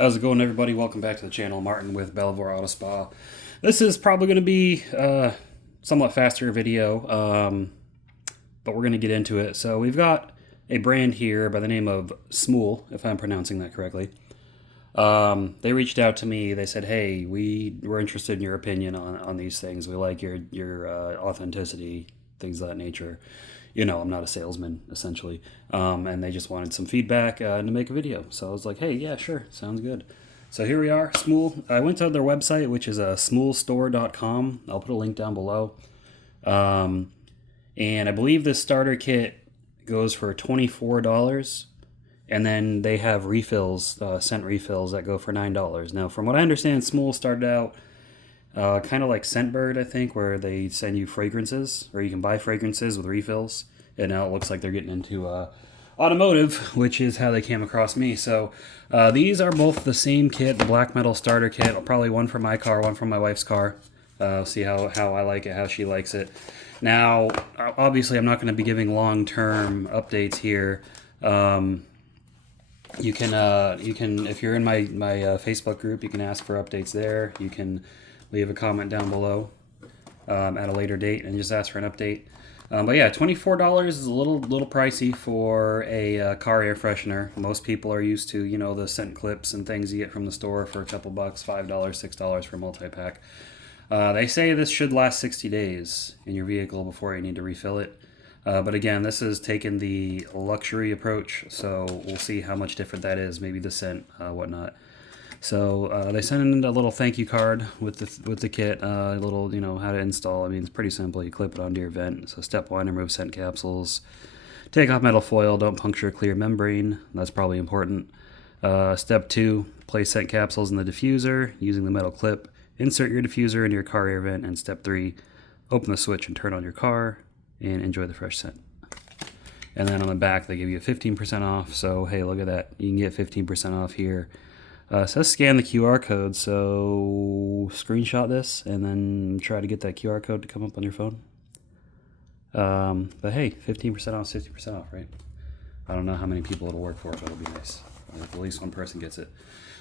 How's it going, everybody? Welcome back to the channel. Martin with Belvoir Auto Spa. This is probably going to be a somewhat faster video, but we're going to get into it. So we've got a brand here by the name of Smul, if I'm pronouncing that correctly. They reached out to me. They said, "Hey, we're interested in your opinion on these things. We like your authenticity, things of that nature." You know, I'm not a salesman, essentially. And they just wanted some feedback to make a video. So I was like, hey, yeah, sure, sounds good. So here we are, Smul. I went to their website, which is smulstore.com. I'll put a link down below. And I believe this starter kit goes for $24. And then they have refills, scent refills that go for $9. Now, from what I understand, Smul started out kind of like Scentbird, I think, where they send you fragrances, or you can buy fragrances with refills. And now it looks like they're getting into automotive, which is how they came across me. So these are both the same kit, the black metal starter kit. Probably one for my car, one for my wife's car. See how I like it, how she likes it. Now, obviously, I'm not going to be giving long-term updates here. You can, if you're in my Facebook group, you can ask for updates there. You can leave a comment down below at a later date and just ask for an update. But yeah, $24 is a little pricey for a car air freshener. Most people are used to, you know, the scent clips and things you get from the store for a couple bucks, $5, $6 for a multi-pack. They say this should last 60 days in your vehicle before you need to refill it. But again, this is taking the luxury approach, so we'll see how much different that is, maybe the scent, whatnot. So they sent in a little thank you card with the kit, a little, you know, how to install. I mean, it's pretty simple. You clip it onto your vent. So step 1, remove scent capsules. Take off metal foil. Don't puncture clear membrane. That's probably important. Step 2, place scent capsules in the diffuser using the metal clip. Insert your diffuser into your car air vent. And step 3, open the switch and turn on your car and enjoy the fresh scent. And then on the back, they give you 15% off. So, hey, look at that. You can get 15% off here. It says scan the QR code, so screenshot this and then try to get that QR code to come up on your phone. But hey, 15% off, 50% off, right? I don't know how many people it'll work for, but it'll be nice. If at least one person gets it.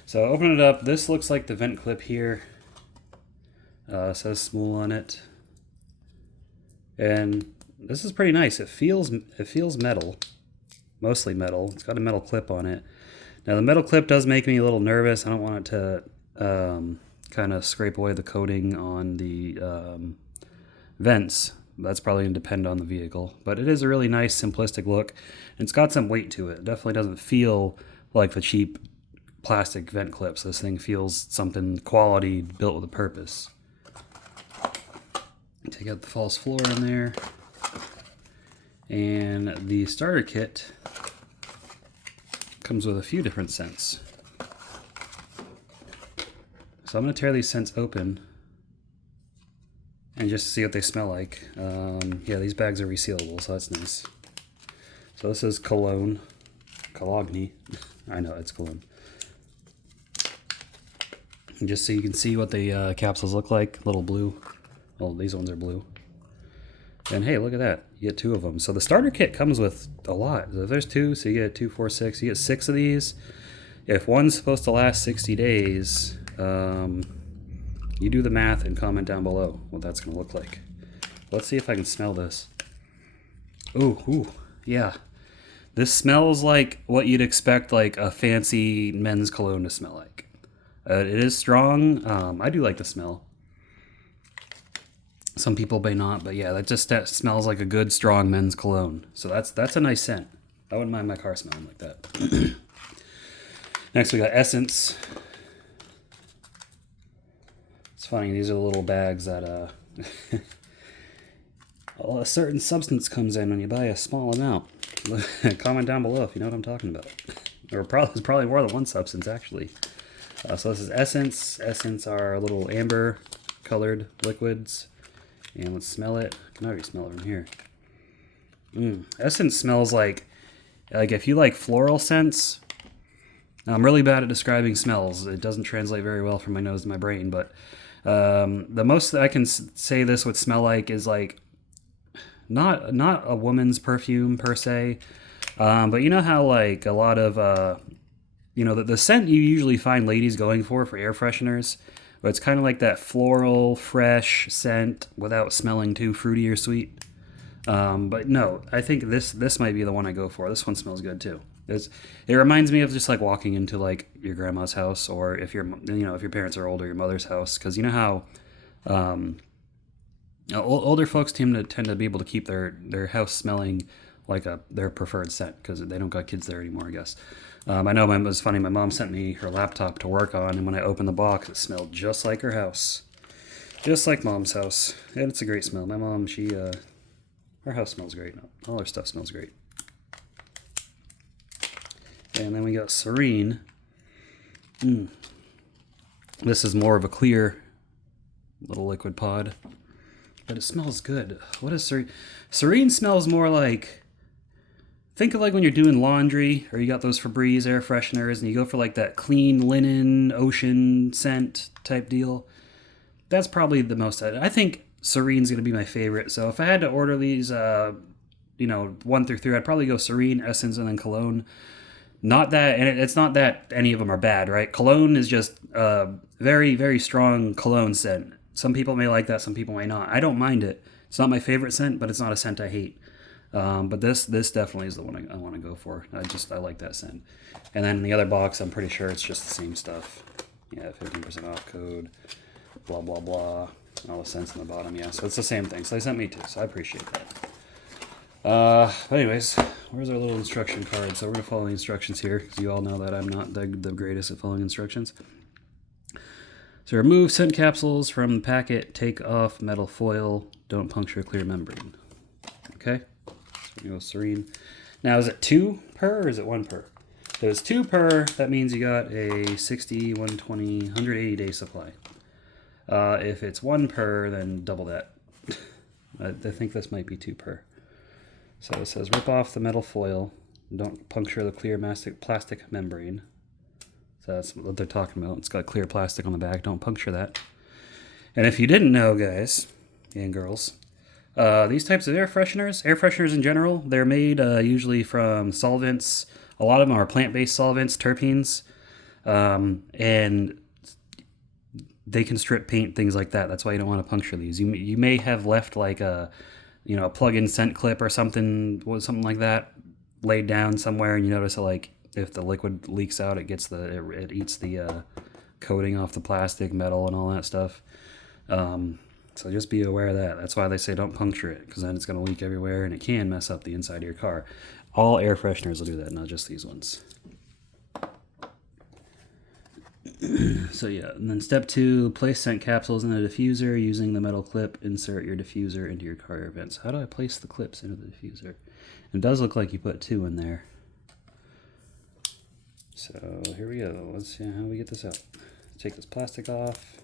So open it up. This looks like the vent clip here. It says Smul on it. And this is pretty nice. It feels metal, mostly metal. It's got a metal clip on it. Now the metal clip does make me a little nervous. I don't want it to kind of scrape away the coating on the vents. That's probably going to depend on the vehicle. But it is a really nice, simplistic look. And it's got some weight to it. It definitely doesn't feel like the cheap plastic vent clips. This thing feels something quality, built with a purpose. Take out the false floor in there. And the starter kit comes with a few different scents. So I'm going to tear these scents open and just see what they smell like. Yeah, these bags are resealable, so that's nice. So this is cologne. Cologne. I know, it's cologne. And just so you can see what the capsules look like. Little blue. Well, these ones are blue. And hey, look at that. You get 2 of them. So the starter kit comes with a lot. So if there's 2, so you get 2, 4, 6. You get 6 of these. If one's supposed to last 60 days, you do the math and comment down below what that's going to look like. Let's see if I can smell this. Ooh, yeah. This smells like what you'd expect like a fancy men's cologne to smell like. It is strong. I do like the smell. Some people may not, but yeah, that smells like a good, strong men's cologne. So that's a nice scent. I wouldn't mind my car smelling like that. Next, we got Essence. It's funny, these are the little bags that a certain substance comes in when you buy a small amount. Comment down below if you know what I'm talking about. Or there's probably more than one substance, actually. So this is Essence. Essence are little amber-colored liquids. And let's smell it. I can already smell it from here. Essence smells like if you like floral scents. I'm really bad at describing smells. It doesn't translate very well from my nose to my brain. But the most that I can say this would smell like is like not a woman's perfume per se. But you know how like a lot of you know, the scent you usually find ladies going for air fresheners, but it's kind of like that floral, fresh scent without smelling too fruity or sweet. But no, I think this might be the one I go for. This one smells good too. It reminds me of just like walking into like your grandma's house, or if if your parents are older, your mother's house, because you know how older folks tend to be able to keep their house smelling like their preferred scent because they don't got kids there anymore, I guess. I know it was funny. My mom sent me her laptop to work on, and when I opened the box, it smelled just like her house, just like Mom's house, and it's a great smell. My mom, her house smells great. All her stuff smells great. And then we got Serene. This is more of a clear little liquid pod, but it smells good. What is Serene? Serene smells more like, think of like when you're doing laundry, or you got those Febreze air fresheners, and you go for like that clean linen ocean scent type deal. That's probably the most. I think Serene's gonna be my favorite. So if I had to order these, 1 through 3, I'd probably go Serene, Essence, and then Cologne. Not that, and it's not that any of them are bad, right? Cologne is just a very, very strong cologne scent. Some people may like that, some people may not. I don't mind it. It's not my favorite scent, but it's not a scent I hate. But this definitely is the one I want to go for. I like that scent. And then in the other box, I'm pretty sure it's just the same stuff. Yeah, 15% off code, blah, blah, blah. All the scents in the bottom, yeah. So it's the same thing. So they sent me two, so I appreciate that. But anyways, where's our little instruction card? So we're going to follow the instructions here, because you all know that I'm not the greatest at following instructions. So remove scent capsules from the packet, take off metal foil, don't puncture clear membrane. Okay, so we go Serene. Now is it 2 per or is it 1 per? If it's 2 per, that means you got a 60, 120, 180 day supply. If it's 1 per, then double that. I think this might be 2 per. So it says rip off the metal foil, don't puncture the clear plastic membrane. So that's what they're talking about. It's got clear plastic on the back, don't puncture that. And if you didn't know, guys and girls, these types of air fresheners in general, they're made usually from solvents. A lot of them are plant-based solvents, terpenes, and they can strip paint, things like that. That's why you don't want to puncture these. You may have left like a plug-in scent clip or something like that laid down somewhere, and you notice that, like, if the liquid leaks out, it eats the coating off the plastic, metal, and all that stuff. So just be aware of that. That's why they say don't puncture it, because then it's going to leak everywhere, and it can mess up the inside of your car. All air fresheners will do that, not just these ones. So yeah, and then step 2, place scent capsules in the diffuser using the metal clip. Insert your diffuser into your car air vents. How do I place the clips into the diffuser? It does look like you put 2 in there. So here we go. Let's see how we get this out. Take this plastic off.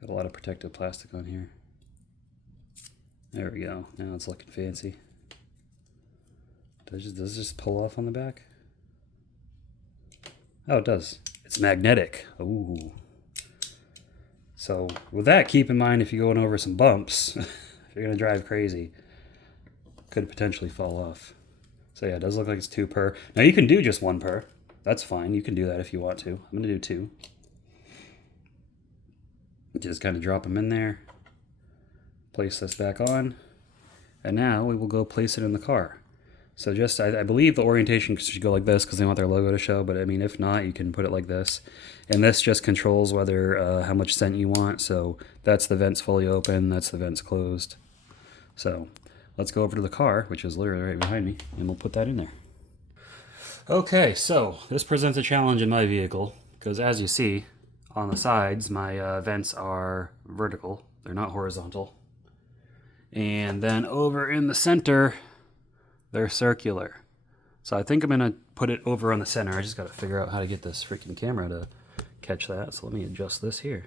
Got a lot of protective plastic on here. There we go. Now it's looking fancy. Does it just pull off on the back? Oh, it does. It's magnetic. Ooh. So with that, keep in mind if you're going over some bumps, if you're going to drive crazy, could potentially fall off. So yeah, it does look like it's 2 per. Now you can do just 1 per. That's fine. You can do that if you want to. I'm going to do 2. Just kind of drop them in there. Place this back on. And now we will go place it in the car. So just, I believe the orientation should go like this because they want their logo to show, but I mean, if not, you can put it like this. And this just controls whether, how much scent you want. So that's the vents fully open, that's the vents closed. So let's go over to the car, which is literally right behind me, and we'll put that in there. Okay, so this presents a challenge in my vehicle, because as you see, on the sides, my vents are vertical, they're not horizontal. And then over in the center, they're circular. So I think I'm gonna put it over on the center. I just gotta figure out how to get this freaking camera to catch that. So let me adjust this here.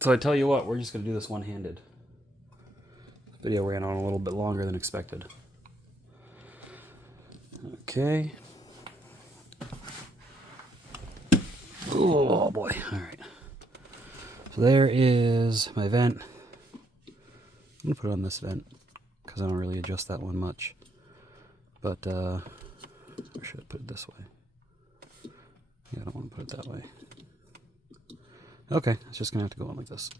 So I tell you what, we're just gonna do this one-handed. This video ran on a little bit longer than expected. Okay. Oh boy, all right. So there is my vent. I'm gonna put it on this vent because I don't really adjust that one much. But, or should I put it this way? Yeah, I don't want to put it that way. Okay, it's just gonna have to go on like this.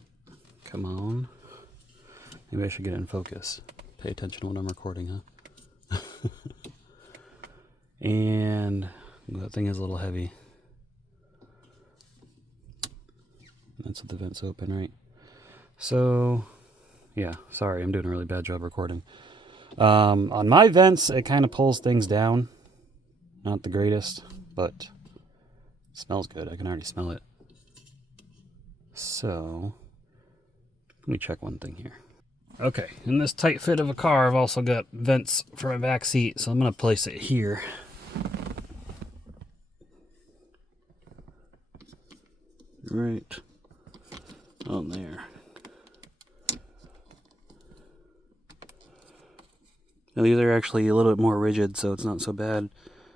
Come on. Maybe I should get it in focus. Pay attention when I'm recording, huh? And that thing is a little heavy. That's what the vent's open, right? So, yeah, sorry, I'm doing a really bad job recording. On my vents, it kind of pulls things down. Not the greatest, but it smells good. I can already smell it. So, let me check one thing here. Okay, in this tight fit of a car, I've also got vents for my back seat, so I'm going to place it here. Right on there. Now these are actually a little bit more rigid, so it's not so bad.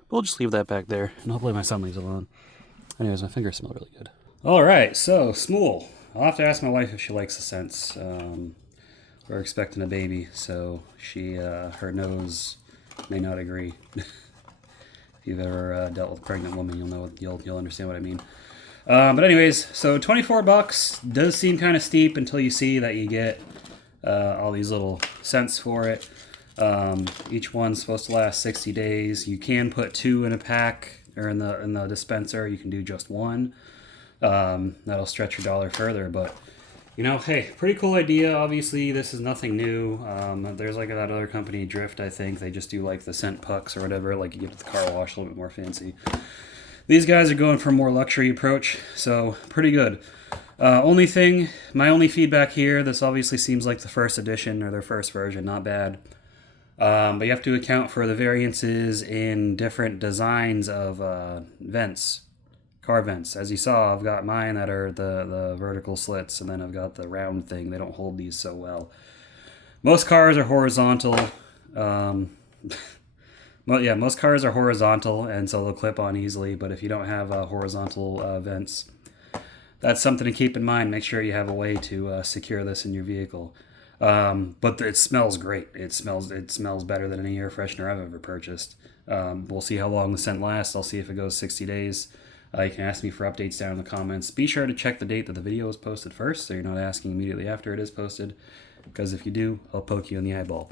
But we'll just leave that back there, and hopefully my son leaves it alone. Anyways, my fingers smell really good. Alright, so Smul. I'll have to ask my wife if she likes the scents. We're expecting a baby, so she, her nose may not agree. If you've ever dealt with a pregnant woman, you'll know, you'll understand what I mean. But anyways, so $24 does seem kind of steep until you see that you get all these little scents for it. Each one's supposed to last 60 days. You can put 2 in a pack or in the dispenser. You can do just 1. That'll stretch your dollar further, but you know, hey, pretty cool idea. Obviously, this is nothing new. There's like that other company, Drift, I think. They just do like the scent pucks or whatever. Like you get to the car wash, a little bit more fancy. These guys are going for a more luxury approach, so pretty good. Only thing, my only feedback here, this obviously seems like the first edition or their first version, not bad. But you have to account for the variances in different designs of vents. Car vents. As you saw, I've got mine that are the vertical slits, and then I've got the round thing. They don't hold these so well. Most cars are horizontal. Well, yeah, most cars are horizontal, and so they'll clip on easily. But if you don't have horizontal vents, that's something to keep in mind. Make sure you have a way to secure this in your vehicle. But it smells great. It smells better than any air freshener I've ever purchased. We'll see how long the scent lasts. I'll see if it goes 60 days. You can ask me for updates down in the comments. Be sure to check the date that the video is posted first, so you're not asking immediately after it is posted, because if you do, I'll poke you in the eyeball.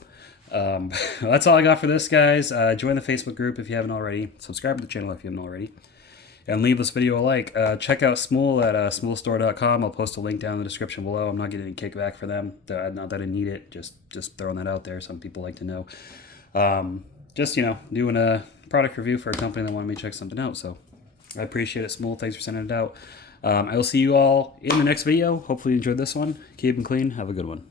That's all I got for this, guys. Join the Facebook group if you haven't already. Subscribe to the channel if you haven't already. And leave this video a like. Check out Smul at smulstore.com. I'll post a link down in the description below. I'm not getting any kickback for them. Not that I need it. Just throwing that out there. Some people like to know. Just, you know, doing a product review for a company that wanted me to check something out. So I appreciate it, Smul. Thanks for sending it out. I will see you all in the next video. Hopefully you enjoyed this one. Keep them clean. Have a good one.